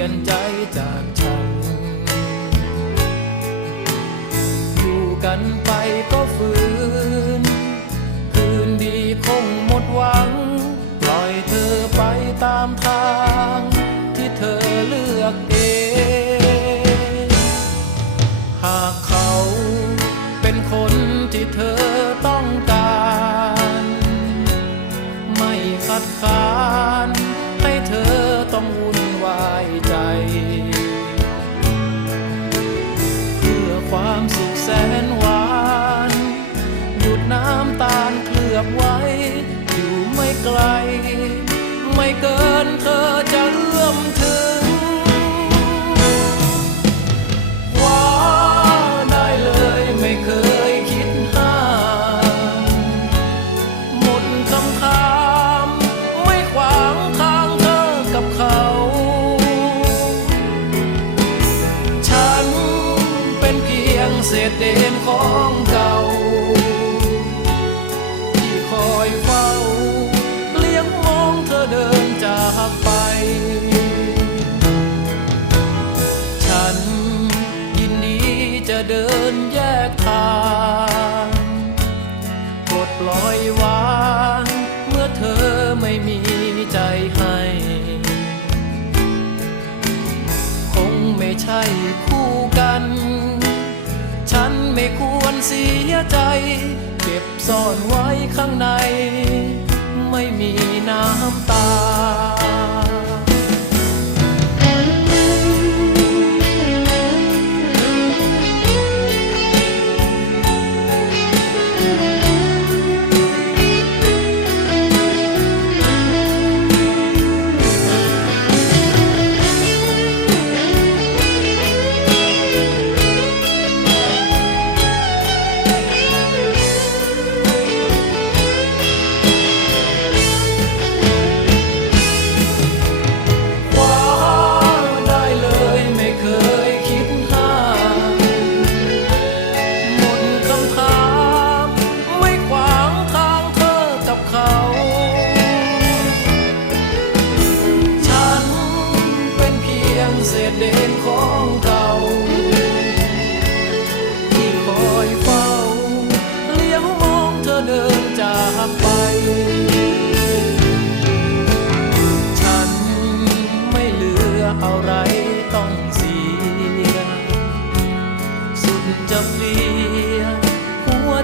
ลี่ยนใจจากฉัน อยู่กันไปก็ฝืน บไว้ อยู่ไม่ไกล ไม่เกินเธอจะเอื้อมถึงว่าได้เลยไม่เคยคิดห้ามหมดคำถามไม่ขวางทางเธอกับเขา ฉันเป็นเพียงเศษเดนของเก่า เสียใจ เก็บซ่อนไว้ข้างใน ไม่มีน้ำตา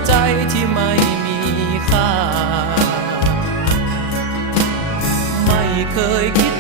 ใจที่ไม่มีค่า ไม่เคยคิด